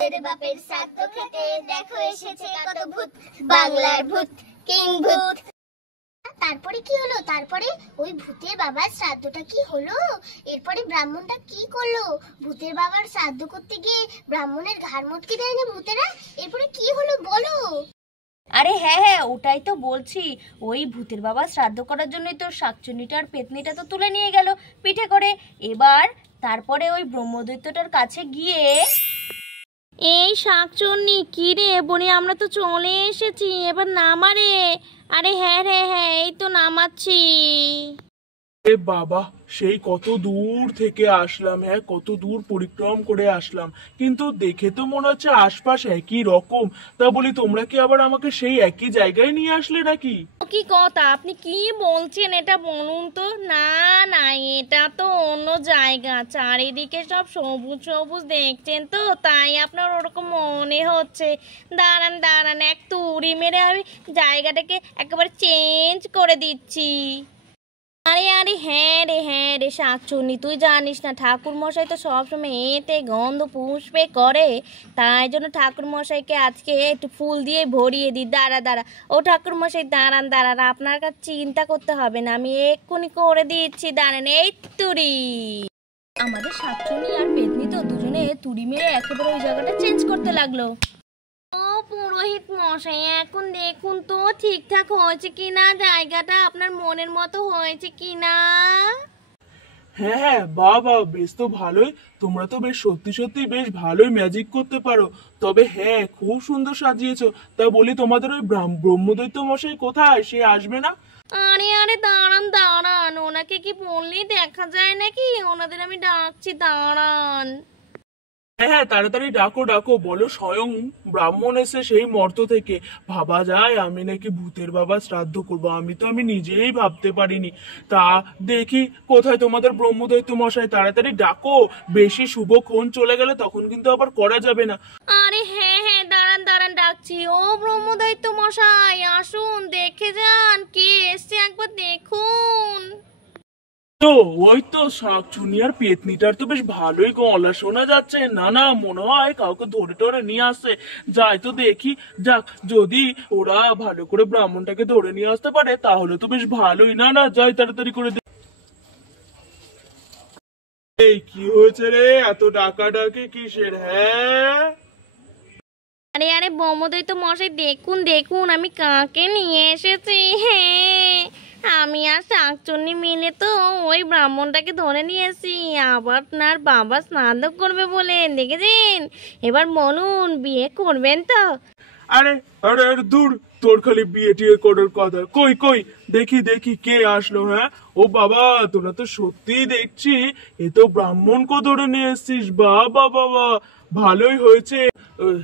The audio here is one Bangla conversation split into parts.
বাপের শ্রাদ্ধ খেতে দেখো এসেছে কত ভূত, বাংলার ভূত কিং ভূত। তারপরে কি হলো? তারপরে ওই ভূতের বাবার শ্রাদ্ধটা কি হলো? এরপরে ব্রাহ্মণটা কি করলো? ভূতের বাবার শ্রাদ্ধ করতে গিয়ে ব্রাহ্মণের ঘাড় মটকে দেয়নি ভূতেরা? এরপরে কি হলো বলো? আরে হ্যাঁ হ্যাঁ, ওটাই তো বলছি। ওই ভূতের বাবা শ্রাদ্ধ করার জন্যই তো শাকচুন্নিটার পেতনিটা তো তুলে নিয়ে গেল পিঠে করে। এবার তারপরে ওই ব্রহ্মদৈত্যটার কাছে গিয়ে, এই শাকচুন্নি কি রে বনি, আমরা তো চলে এসেছি, এবার নামারে। আরে হ্যাঁ রে হ্যাঁ, এই তো নামাচ্ছি। এ বাবা, সেই কত দূর থেকে আসলাম, হ্যাঁ কত দূর পরিক্রম করে আসলাম, কিন্তু দেখে তো মনে হচ্ছে আশপাশ একই রকম। তা বলি, তোমরা কি আবার আমাকে সেই একই জায়গায় নিয়ে আসলে নাকি? কি কথা, আপনি কি বলছেন এটা বলুন তো। না না, এটা তো অন্য জায়গা, চারিদিকে সব সবুজ সবুজ দেখছেন তো, তাই আপনার ওরকম মনে হচ্ছে। দাঁড়ান দাঁড়ান, এক তুড়ি মেরে আমি জায়গাটাকে একেবারে চেঞ্জ করে দিচ্ছি। আরে আরে হ্যাঁ রে শাকচুন্নি, তুই জানিস না ঠাকুর মশাই তো সবসময় এতে গন্ধ পুষ্পে করে, তাই জন্য ঠাকুর মশাইকে আজকে একটু ফুল দিয়ে ভরিয়ে দিই। দাঁড়া, ও ঠাকুর মশাই দাঁড়ান, আপনার কাছে চিন্তা করতে হবে না, আমি এক্ষুনি করে দিচ্ছি, দাঁড়ান। এই তুড়ি, আমাদের শাকচুন্নি আর পেতনি তো দুজনে তুড়ি মেরে একেবারে ওই জায়গাটা চেঞ্জ করতে লাগলো। ও পুরোহিত মশাই, এখন দেখুন তো ঠিকঠাক হয়েছে কিনা, জায়গাটা আপনার মনের মতো হয়েছে কিনা। হ্যাঁ হ্যাঁ, বাবা বেশ তো ভালোই, তোমরা তো বেশ সত্যি সত্যি বেশ ভালোই ম্যাজিক করতে পারো। তবে হ্যাঁ, খুব সুন্দর সাজিয়েছো। তা বলি, তোমাদের ওই ব্রহ্মদৈত্য মশাই কোথায়? সে আসবে না? আরে দাঁড়ান, ওনাকে কি বললেই দেখা যায় নাকি? ওনাদের আমি ডাকছি, দাঁড়ান। হ্যাঁ হ্যাঁ, তাড়াতাড়ি ডাকো ডাকো, বলো স্বয়ং ব্রাহ্মণ এসে সেই মর্ত থেকে। ভাবা যায় আমি নাকি ভূতের বাবা শ্রাদ্ধ করবো, আমি নিজেই ভাবতে পারিনি। তা দেখি কোথায় তোমাদের ব্রহ্মদৈত্য মশাই, তাড়াতাড়ি ডাকো। বেশি শুভক্ষণ চলে গেলে তখন কিন্তু আবার করা যাবে না। আরে হ্যাঁ, দাঁড়ান ডাকছি। ও ব্রহ্মদৈত্য মশাই, আসুন, দেখে যান কে এসছে, একবার দেখুন। তো ওই তো শাকচুনি আর পেতনিটার তো বেশ ভালোই গলা শোনা যাচ্ছে। না না, মনে হয় কাউকে ধরে টরে নিয়ে আসছে। যাই তো দেখি। যাক, যদি ওরা ভালো করে ব্রাহ্মণটাকে ধরে নিয়ে আসতে পারে তাহলে তো বেশ ভালোই। না না, যাই তাড়াতাড়ি করে। এই কি হয়েছে রে, এত ডাকাডাকি কিসের? হ্যাঁ আরে ব্রহ্মদৈত্য মশাই, দেখুন আমি কাকে নিয়ে এসেছি। হ্যাঁ, আমি আর শাকচুন্নি মিলে তো ওই ব্রাহ্মণটাকে ধরে নিয়ে এসেছি, আবার আপনার বাবা স্নান করবে বলেন, দেখেছেন? এবার বলুন, বিয়ে করবেন তো? আরে আরে আরে, দূর, তোর খালি বিয়ে টিয়ে করার কথা। কই কই, দেখি দেখি কে আসলো। হ্যাঁ, ও বাবা, তোরা তো সত্যি দেখছি এ তো ব্রাহ্মণকে ধরে নিয়ে এসছিস। বাবা বাবা, ভালোই হয়েছে।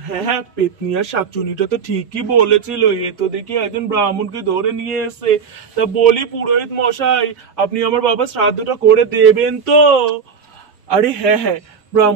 হ্যাঁ হ্যাঁ, পেতনি আর শাকচুনিটা তো ঠিকই বলেছিল, এ তো দেখি একজন ব্রাহ্মণকে ধরে নিয়ে এসছে। তা বলি পুরোহিত মশাই, আপনি আমার বাবা শ্রাদ্ধটা করে দেবেন তো? আরে হ্যাঁ হ্যাঁ,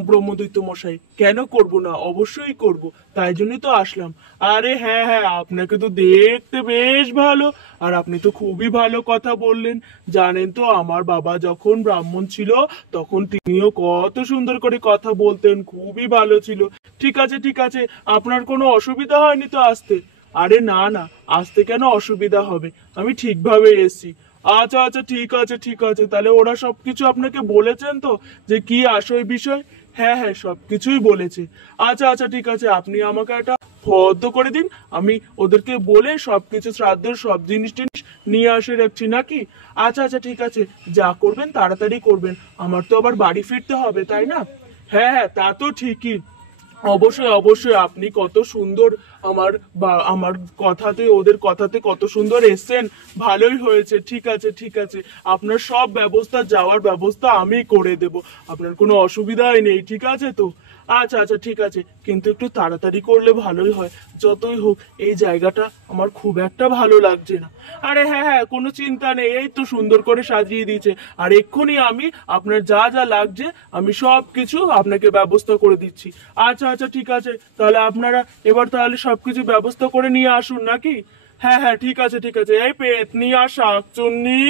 ব্রহ্মদৈত্য মশাই, কেন করব না, অবশ্যই করব, তাই জন্যই তো আসলাম। আরে হ্যাঁ হ্যাঁ, আপনাকে তো দেখতে বেশ ভালো, আর আপনি তো খুবই ভালো কথা বললেন। জানেন তো, আমার বাবা যখন ব্রাহ্মণ ছিল তখন তিনিও কত সুন্দর করে কথা বলতেন, খুবই ভালো ছিল। ঠিক আছে ঠিক আছে, আপনার কোনো অসুবিধা হয়নি তো আসতে? আরে না না, আসতে কেন অসুবিধা হবে, আমি ঠিকভাবে এসেছি। আচ্ছা আচ্ছা, ঠিক আছে, তাহলে ওরা সবকিছু আপনাকে বলেছেন তো, যে কি আসল বিষয়? হ্যাঁ হ্যাঁ, সবকিছুই বলেছে। আচ্ছা আচ্ছা, ঠিক আছে, আপনি আমাকে একটা ফর্দ করে দিন, আমি ওদেরকে বলে সবকিছু শ্রাদ্ধের সব জিনিস টিনিস নিয়ে আসে রাখছি নাকি? আচ্ছা আচ্ছা, ঠিক আছে, যা করবেন তাড়াতাড়ি করবেন, আমার তো আবার বাড়ি ফিরতে হবে, তাই না? হ্যাঁ হ্যাঁ, তা তো ঠিকই। অবশ্যই অবশ্যই, আপনি কত সুন্দর আমার কথাতে, ওদের কথাতে কত সুন্দর এসছেন। ভালোই হয়েছে। ঠিক আছে ঠিক আছে, আপনার সব ব্যবস্থা, যাওয়ার ব্যবস্থা আমি করে দেব, আপনার কোনো অসুবিধাই নেই। ঠিক আছে তো? আচ্ছা আচ্ছা, ঠিক আছে, কিন্তু একটু তাড়াতাড়ি করলে ভালোই হয়। যতই হোক, এই জায়গাটা আমার খুব একটা ভালো লাগছে না। আরে হ্যাঁ হ্যাঁ, কোনো চিন্তা নেই, এই তো সুন্দর করে সাজিয়ে দিয়েছে, আর এক্ষুনি আমি আপনার যা যা লাগছে আমি সব কিছু আপনাকে ব্যবস্থা করে দিচ্ছি। আচ্ছা আচ্ছা, ঠিক আছে, তাহলে আপনারা এবার তাহলে সবকিছু ব্যবস্থা করে নিয়ে আসুন নাকি? হ্যাঁ হ্যাঁ, ঠিক আছে ঠিক আছে। এই পেতনি আর শাকচুন্নি,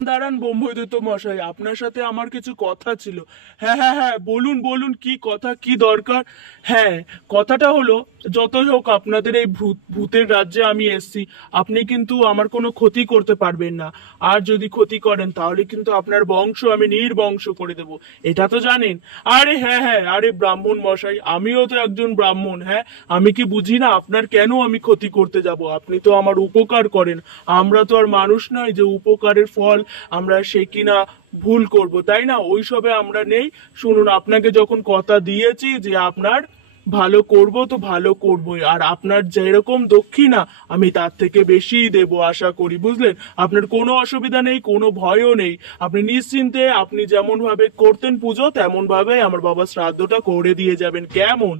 দাঁড়ান ব্রহ্মদৈত্য মশাই, আপনার সাথে আমার কিছু কথা ছিল। হ্যাঁ হ্যাঁ হ্যাঁ, বলুন বলুন, কি কথা, কি দরকার? হ্যাঁ, কথাটা হলো, যতই হোক আপনাদের এই ভূতের রাজ্যে আমি এসেছি, আপনি কিন্তু আমার কোনো ক্ষতি করতে পারবেন না। আর যদি ক্ষতি করেন তাহলে কিন্তু আপনার বংশ আমি নির্বংশ করে দেব, এটা তো জানেন। আরে হ্যাঁ হ্যাঁ, আরে ব্রাহ্মণ মশাই, আমিও তো একজন ব্রাহ্মণ। হ্যাঁ, আমি কি বুঝি না আপনার কেন আমি ক্ষতি করতে যাব? আপনি তো আমার উপকার করেন, আমরা তো আর মানুষ নয় যে উপকারের ফল আমরা সে কিনা ভুল করব, তাই না? ওইসবে আমরা নেই। শুনুন, আপনাকে যখন কথা দিয়েছি যে আপনার ভালো করব, তো ভালো করবই। আর আপনার যেরকম দক্ষিণা আমি তার থেকে বেশিই দেব আশা করি, বুঝলেন? আপনার কোনো অসুবিধা নেই, কোনো ভয়ও নেই। আপনি নিশ্চিন্তে, আপনি যেমন ভাবে করতেন পুজো তেমন ভাবে আমার বাবার শ্রাদ্ধটা করে দিয়ে যাবেন, কেমন?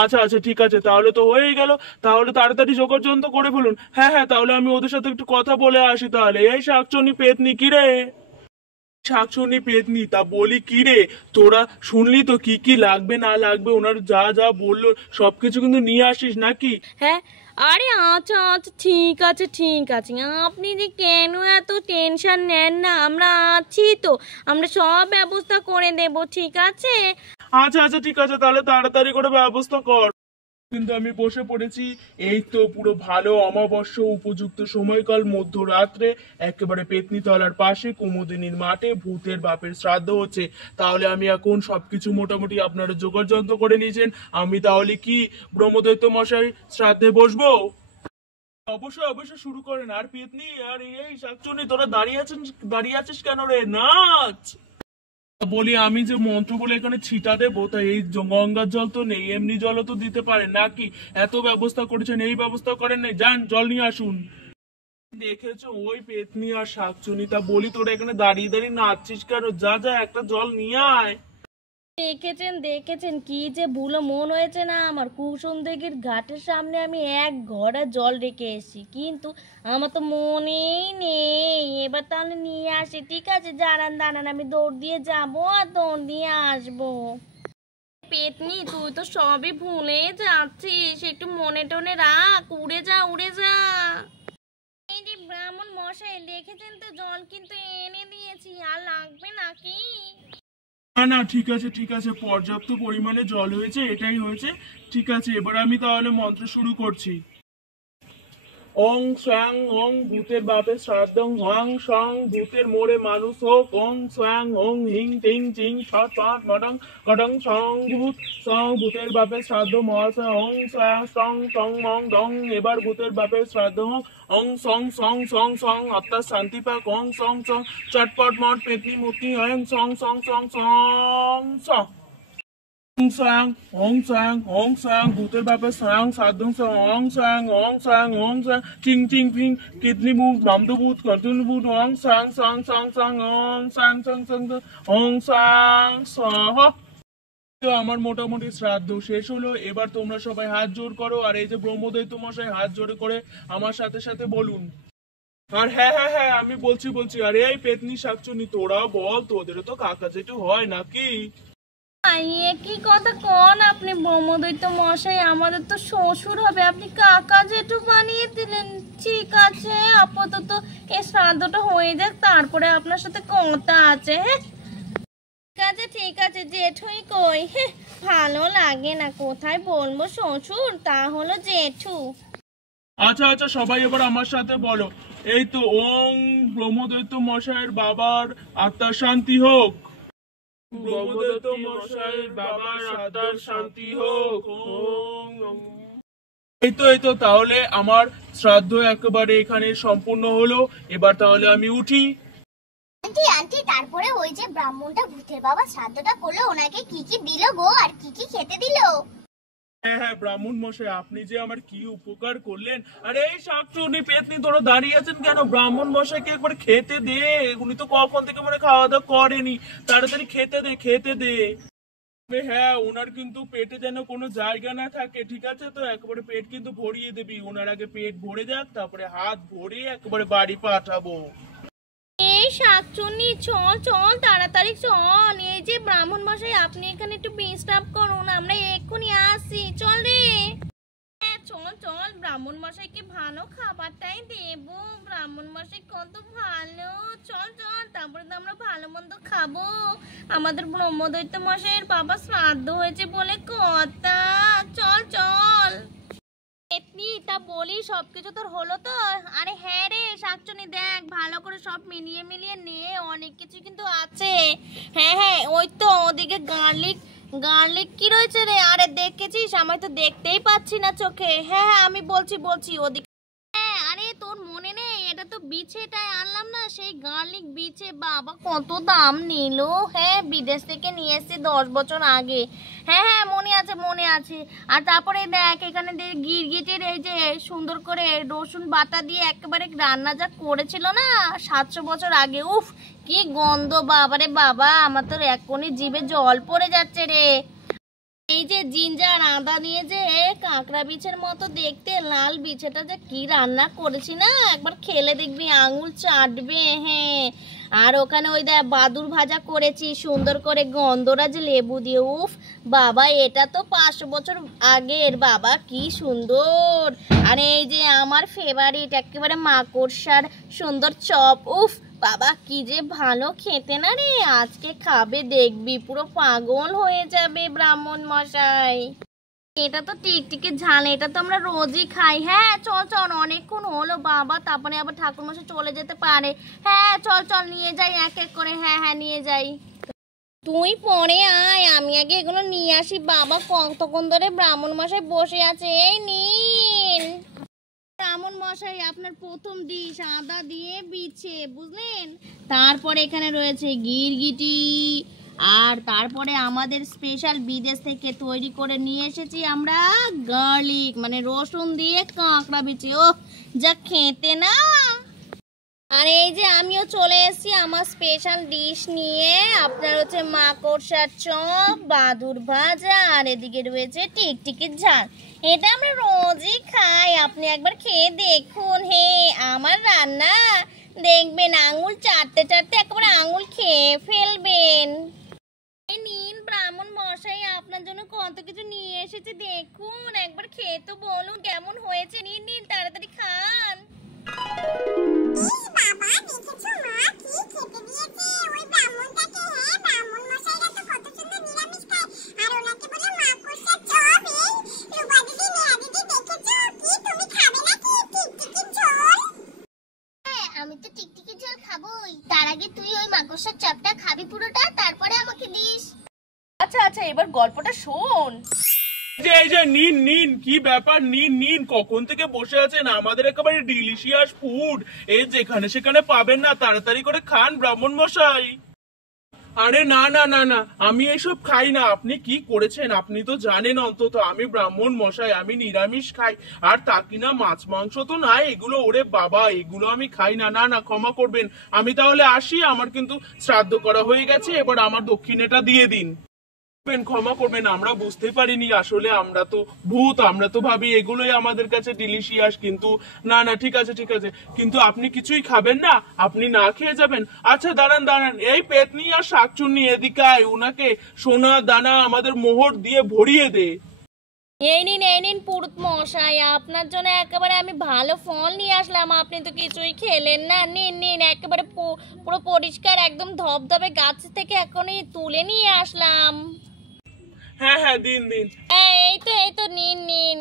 আচ্ছা আচ্ছা, ঠিক আছে, তাহলে তো হয়েই গেল। তাহলে তাড়াতাড়ি যোগাযোগ করে ফেলুন। হ্যাঁ হ্যাঁ, তাহলে আমি ওদের সাথে একটু কথা বলে আসি তাহলে। এই শাকচুনি পেতনি, কি রে? শাকচুনি পেতনি, তা বলি কি রে, তোরা শুনলি তো কি কি লাগবে না লাগবে, ওনার যা যা বললো সবকিছু কিন্তু নিয়ে আসিস নাকি? হ্যাঁ, আরে আচ্ছা আচ্ছা, ঠিক আছে ঠিক আছে, আপনি যে কেন এত টেনশন নেন না, আমরা আছি তো, আমরা সব ব্যবস্থা করে দেব, ঠিক আছে? আচ্ছা আচ্ছা, ঠিক আছে, তাহলে তাড়াতাড়ি করে ব্যবস্থা কর। কিন্তু আমি বসে পড়েছি, এই তো পুরো ভালো অমাবস্য উপযুক্ত সময়কাল, মধ্যরাত্রে একেবারে পেতনিতলার পাশে কুমুদিনীর মাঠে ভূতের বাপের শ্রাদ্ধ হচ্ছে। তাহলে আমি এখন সবকিছু মোটামুটি আপনারা জোগাড় যন্ত্র করে নিয়েছেন, আমি তাহলে কি ব্রহ্মদৈত্য মশাই শ্রাদ্ধে বসবো? অবশ্যই অবশ্যই, শুরু করেন। আর পেতনি আর এই শাকচুনি, তোরা দাঁড়িয়ে আছিস কেন রে? নাচ। বলি, আমি যে মন্ত্র বলে এখানে ছিটা দেবো, তাই এই গঙ্গার জল তো নেই, এমনি জলও তো দিতে পারেন নাকি? এত ব্যবস্থা করেছেন, এই ব্যবস্থা করেন নাই? যান জল নিয়ে আসুন। দেখেছো ওই পেতনি আর শাকচুনি, তা বলি তোরা এখানে দাঁড়িয়ে দাঁড়িয়ে নাচছিস কেন? যা যা, একটা জল নিয়ে আয়। দেখেছেন দেখেছেন, কি যে ভুলো মন হয়েছে না আমার, কুসুম দিঘির ঘাটের সামনে আমি এক ঘড়া জল রেখে এসেছি, কিন্তু আমার তো মনেই নেই। এবার তাহলে নিয়ে আসি, ঠিক আছে? দাঁড়ান দাঁড়ান, আমি দৌড় দিয়ে যাবো আর দৌড় দিয়ে আসবো। পেতনি, তুই তো সবই ভুলে যাচ্ছিস, একটু মনে টনে রাখ, উড়ে যা উড়ে যা। এই যে ব্রাহ্মণ মশাই, দেখেছেন তো জল কিন্তু এনে দিয়েছি, আর লাগবে নাকি? না না, ঠিক আছে ঠিক আছে, পর্যাপ্ত পরিমাণে জল হয়েছে, এটাই হয়েছে। ঠিক আছে, এবার আমি তাহলে মন্ত্র শুরু করছি। ওং স্বয়ং ওং ভূতের বাপে শ্রাদ্ধং হং সং ভূতের মোড়ে মানুষ হোক। ওং স্বয়ং ওং হিং টিং চিং ছট পট মটং কটং সং ভূতের বাপের শ্রাদ্ধ মহাশয়। ওং স্বয়ং সং সং মং ডং, এবার ভূতের বাপের শ্রাদ্ধ হোক। ওং সং সং সং সং, অর্থাৎ শান্তি পাক। ওং সং সং চটপট মট পেতনি মূর্তি। ওং song song song song song ওং সাং ভূতের বাপের সাং সাধং ওং সাং চিং চিং চিং কিডনি বুট মামদু বুট কন্টিনিউ বুট। ওং সাং সাং সাং সাং ওং সাং সাং সাং ওং সাং সাহ। তো আমার মোটামুটি শ্রাদ্ধ শেষ হলো, এবার তোমরা সবাই হাত জোড় করো, আর এই যে ব্রহ্মদৈত্য মশাই হাত জোড়ে করে আমার সাথে সাথে বলুন। আর হ্যাঁ হ্যাঁ হ্যাঁ, আমি বলছি, আরে এই পেতনি শাকচুনি, তোরাও বল, তোদেরও তো কাকা জেঠু হয় নাকি? এ কি কথা কন আপনি ব্রহ্মদৈত্য মশাই, আমাদের তো শ্বশুর হবে, আপনি কাকা জেঠু বানিয়ে দিলেন। ঠিক আছে, আপাতত এই শ্রাদ্ধটা হয়ে যাক, তারপরে আপনার সাথে কথা আছে। হ্যাঁ ঠিক আছে, জেঠুই কই? হ্যাঁ, ভালো লাগে না, কোথায় বলবো শ্বশুর, তা হলো জেঠু। আচ্ছা আচ্ছা, সবাই এবার আমার সাথে বলো। এই তো, ওং ব্রহ্মদৈত্য মশাইয়ের বাবার আত্মার শান্তি হোক। ব্রহ্মদৈত্য মশাইয়ের বাবার আত্মার শান্তি হোক। এই তো তাহলে আমার শ্রাদ্ধ একেবারে এখানে সম্পূর্ণ হলো। এবার তাহলে আমি উঠি। আন্টি আন্টি, তারপরে ওই যে ব্রাহ্মণটা ভূতের বাবা শ্রাদ্ধটা করলো, ওনাকে কি কি দিল গো, আর কি কি খেতে দিল? হ্যাঁ হ্যাঁ, ব্রাহ্মণ মশাই, আপনি যে আমার কি উপকার করলেন। আরে এই শাকচুনি পেতনি, তোরা দাঁড়িয়ে আছেন কেন? ব্রাহ্মণ মশাইকে একবার খেতে দে, উনি তো কখন থেকে মনে খাওয়া দাওয়া করেনি, তাড়াতাড়ি খেতে দে। হ্যাঁ, ওনার কিন্তু পেটে যেন কোনো জায়গা না থাকে, ঠিক আছে? তো একেবারে পেট কিন্তু ভরিয়ে দিবি, ওনার আগে পেট ভরে যাক, তারপরে হাত ভরে একেবারে বাড়ি পাঠাবো। এই শাকচুন্নি, চল চল তাড়াতাড়ি চল, এই যে ব্রাহ্মণ মশাই, আপনি এখানে একটু বিশ্রাম করুন, আমরা এক্ষুনি আসি, চল রে। হ্যাঁ চল চল, ব্রাহ্মণ ব্রাহ্মণ মশাইকে ভালো খাবারটাই দেবো। ব্রাহ্মণ মশাই কত ভালো। চল চল, তারপরে তো আমরা ভালো মন্দ খাবো। আমাদের ব্রহ্মদৈত্য মশাইয়ের বাবা শ্রাদ্ধ হয়েছে বলে কথা। চল চল। এমনি তা বলি, সবকিছু তোর হলো তো? আরে হ্যাঁ রে শাকচুনি, দেখ ভালো করে সব মিলিয়ে মিলিয়ে নে, অনেক কিছু কিন্তু আছে। হ্যাঁ হ্যাঁ, ওই তো ওদিকে গার্লিক গার্লিক কি রয়েছে রে? আরে দেখেছিস? আমি তো দেখতেই পাচ্ছি না চোখে। হ্যাঁ হ্যাঁ, আমি বলছি ওদিকে। হ্যাঁ, আরে তোর মনে নেই? এটা তো বিছেটাই আনলাম না, সেই গার্লিক বিছে। বাবা কত দাম নিল। হ্যাঁ, বিদেশ থেকে নিয়ে এসেছি 10 বছর আগে। হ্যাঁ হ্যাঁ, মনে আছে। আর তারপরে দেখ এখানে গিরগিটির এই যে সুন্দর করে রসুন বাটা দিয়ে একেবারে রান্না যা করেছিল না 700 বছর আগে। উফ, কি গন্ধ বাবারে বাবা, আমার তো এখনই জিভে জল পড়ে যাচ্ছে রে। এই যে জিঞ্জার আদা দিয়ে যে কাঁকড়া বিছের মতো দেখতে লাল বিছেটা যে কি রান্না করেছি না, একবার খেলে দেখবি আঙুল চাটবে। হ্যাঁ, আর ওখানে ওই দেখ বাদুর ভাজা করেছি সুন্দর করে গন্ধরাজ লেবু দিয়ে। উফ বাবা, এটা তো 500 বছর আগের। বাবা কি সুন্দর। আর এই যে আমার ফেভারিট একেবারে মাকড়সার সুন্দর চপ। উফ বাবা কি যে ভালো খেতে না রে। আজকে খাবে দেখবি পুরো পাগল হয়ে যাবে ব্রাহ্মণ মশাই। এটা তো টিকটিকি ঝাল, এটা তো আমরা রোজই খাই। হ্যাঁ চল চল, অনেকক্ষণ হলো বাবা, তারপরে আবার ঠাকুর মশাই চলে যেতে পারে। হ্যাঁ চল চল, নিয়ে যাই এক এক করে। হ্যাঁ হ্যাঁ, নিয়ে যাই। তুই পরে আয়, আমি আগে এগুলো নিয়ে আসি। বাবা কতক্ষণ ধরে ব্রাহ্মণ মশাই বসে আছে। এই নিন ব্রাহ্মণ মশাই আপনার প্রথম ডিশ, আদা দিয়ে বিছে, বুঝলেন? তারপরে এখানে রয়েছে গিরগিটি, আর তারপরে আমাদের স্পেশাল বিদেশ থেকে তৈরি করে নিয়ে এসেছি আমরা গার্লিক, মানে রসুন দিয়ে কাঁকড়া বিছে। ও যা খেতে না। আর এই যে আমিও চলে এসেছি আমার স্পেশাল ডিশ নিয়ে। আপনার হচ্ছে মাকড়সার চপ, বাদুর ভাজা, আর এদিকে রয়েছে টিকটিকির ঝাল। এটা আমরা রোজই খাই, আপনি একবার খেয়ে দেখুন। হে আমার রান্না, দেখবেন আঙুল চাটতে চাটতে একেবারে আঙুল খেয়ে ফেলবেন। নিন ব্রাহ্মণ মশাই, আপনার জন্য কত কিছু নিয়ে এসেছে দেখুন, একবার খেয়ে তো বলুন কেমন হয়েছে। নিন নিন, তাড়াতাড়ি খান। বাবা দেখেছো মা কি খেতে দিয়েছে ওই ব্রাহ্মণটাকে। হ্যাঁ, ব্রাহ্মণ মশাইরা তো কত সুন্দর নিরামিষ খায়, আর ওনাকে বলে মাকড়সার চপ। এই রূপা দিদি, নেহা দিদি, দেখেছো কি তুমি খাবে নাকি টিকটিকির ঝোল? হ্যাঁ, আমি তো টিকটিকির ঝোল খাবোই। তার আগে তুই ওই মাকড়সার চপটা খাবি পুরোটা, তারপরে আমাকে দিস। আচ্ছা আচ্ছা, এবার গল্পটা শোন। এই যে নিন নিন, কি ব্যাপার, নিন নিন, কখন থেকে বসে আছেন? আমাদের একেবারে ডিলিশিয়াস ফুড, এই যেখানে সেখানে পাবেন না, তাড়াতাড়ি করে খান ব্রাহ্মণ মশাই। আরে না না না না, আমি এসব খাই না। আপনি কি করেছেন? আপনি তো জানেন অন্তত আমি ব্রাহ্মণ মশাই, আমি নিরামিষ খাই। আর তা কিনা মাছ মাংস তো নাই এগুলো। ওরে বাবা, এগুলো আমি খাই না। না না, ক্ষমা করবেন, আমি তাহলে আসি। আমার কিন্তু শ্রাদ্ধ করা হয়ে গেছে, এবার আমার দক্ষিণেটা দিয়ে দিন। ক্ষমা করবেন, আমরা বুঝতে পারিনি। আসলে আমরা তো ভূত, আমরা তো ভাবি এগুলোই আমাদের কাছে ডিলিশিয়াস। কিন্তু না না, ঠিক আছে ঠিক আছে, কিন্তু আপনি কিছুই খাবেন না? আপনি না খেয়ে যাবেন? আচ্ছা দাঁড়ান দাঁড়ান, এই পেতনি আর শাকচুন্নি এদিকে আয়, উনাকে সোনা দানা আমাদের মোহর দিয়ে ভরিয়ে দে। এই নিন পুরুত মশাই, আপনার জন্য একেবারে আমি ভালো ফল নিয়ে আসলাম, আপনি তো কিছুই খেলেন না। নিন নিন, একেবারে পুরো পরিষ্কার একদম ধবধবে গাছ থেকে এখনই তুলে নিয়ে আসলাম। হ্যাঁ হ্যাঁ, দিন দিন। এই তো নিন নিন।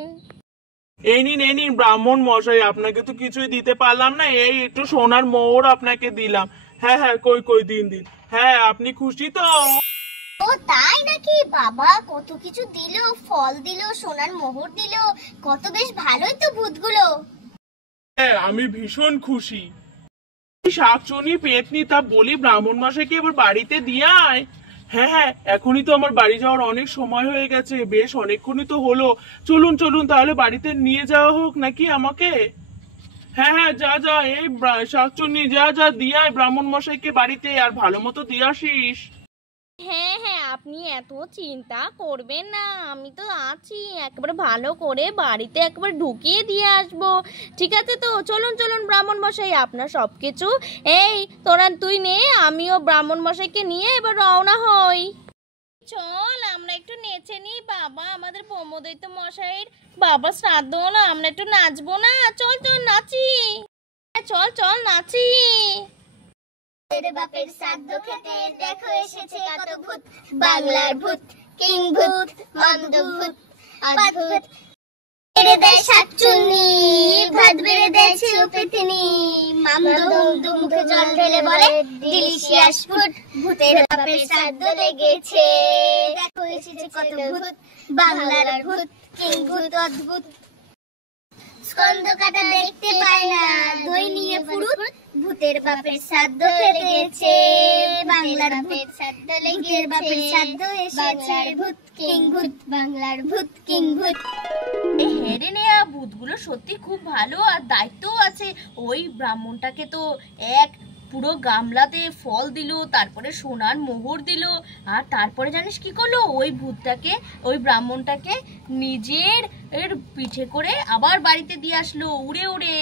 এই নিন ব্রাহ্মণ মশাই, আপনাকে তো কিছুই দিতে পারলাম না, এই একটু সোনার মোহর আপনাকে দিলাম। হ্যাঁ হ্যাঁ, কই দিন দিন। হ্যাঁ, আপনি খুশি তো? ও তাই নাকি? বাবা কত কিছু দিলো, ফল দিলো, সোনার মোহর দিলো, কত বেশ ভালোই তো ভূতগুলো। হ্যাঁ, আমি ভীষণ খুশি। শাকচুনি পেতনি, তা বলি ব্রাহ্মণ মশাইকে এবার বাড়িতে দিয়ে আয়। হ্যাঁ হ্যাঁ, এখনই তো আমার বাড়ি যাওয়ার অনেক সময় হয়ে গেছে, বেশ অনেকক্ষণই তো হলো। চলুন চলুন তাহলে বাড়িতে নিয়ে যাওয়া হোক নাকি আমাকে। হ্যাঁ হ্যাঁ, যা এই শাকচুনি, যা দিয়ে আয় ব্রাহ্মণ মশাইকে বাড়িতে, আর ভালো মতো দিয়ে আসিস। হ্যাঁ হ্যাঁ, আপনি এত চিন্তা করবেন না, আমি তো আছি, একেবারে ভালো করে বাড়িতে একেবারে ঢুকিয়ে দিয়ে আসবো। ঠিক আছে তো, চলুন চলুন ব্রাহ্মণ মশাই, আপনার সবকিছু এই তুই নে, আমিও ব্রাহ্মণ মশাইকে নিয়ে এবার রওনা হই। চল আমরা একটু নেচে নিই বাবা, আমাদের ব্রহ্মদৈত্য মশাইয়ের বাবা শ্রাদ্ধ হলো, আমরা একটু নাচবো না? চল চল নাচি, চল চল নাচি। ভূতের বাপের শ্রাদ্ধ খেতে দেখো এসেছে কত ভূত, বাংলার ভূত, কিং ভূত, মন্দ ভূত, অদ্ভুত। বেড়ে দেয় শাকচুন্নি, ভাত বেড়ে দেয় ছিল পেতিনি, মামদো মুখে জল ঢেলে বলে ডিলিশিয়াস ফুড। ভূতের বাপের শ্রাদ্ধ লেগেছে, দেখো এসেছে কত ভূত, বাংলার ভূত, কিং ভূত, অদ্ভুত। স্কন্ধ কাটা দেখতে পায় না, দই নিয়ে ফুরুত, ভূতের বাপের শ্রাদ্ধ লেগেছে, বাংলার ভূত শ্রাদ্ধ লেগেছে, বাপের শ্রাদ্ধ এসেছে, ভূত কিং ভূত, বাংলার ভূত কিং ভূত। হ্যাঁ রে নেয়া, ভূতগুলো সত্যি খুব ভালো আর দায়িত্বও আছে। ওই ব্রাহ্মণটাকে তো এক পুরো গামলাতে ফল দিল, তারপরে সোনার মোহর দিল, আর তারপরে জানিস কি করলো? ওই ভূতটাকে, ওই ব্রাহ্মণটাকে নিজের পিঠে করে আবার বাড়িতে দিয়ে আসলো উড়ে উড়ে।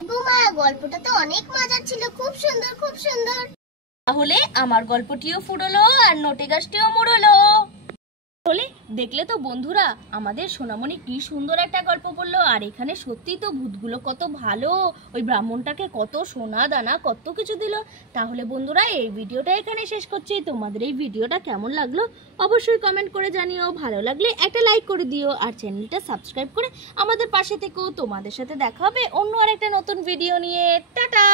বুমা, গল্পটা তো অনেক মজার ছিল, খুব সুন্দর খুব সুন্দর। তাহলে আমার গল্পটিও ফুরলো আর নোটে গাছটিও মুড়লো। বলে দেখলে তো বন্ধুরা, আমাদের সোনামণি কি সুন্দর একটা গল্প বললো। আর এখানে সত্যি তো ভূতগুলো কত ভালো, ওই ব্রাহ্মণটাকে কত সোনা দানা কত কিছু দিল। তাহলে বন্ধুরা, এই ভিডিওটা এখানে শেষ করছি। তোমাদের এই ভিডিওটা কেমন লাগলো অবশ্যই কমেন্ট করে জানিও, ভালো লাগলে একটা লাইক করে দিও আর চ্যানেলটা সাবস্ক্রাইব করে আমাদের পাশে থেকো। তোমাদের সাথে দেখা হবে অন্য আরেকটা নতুন ভিডিও নিয়ে। টাটা।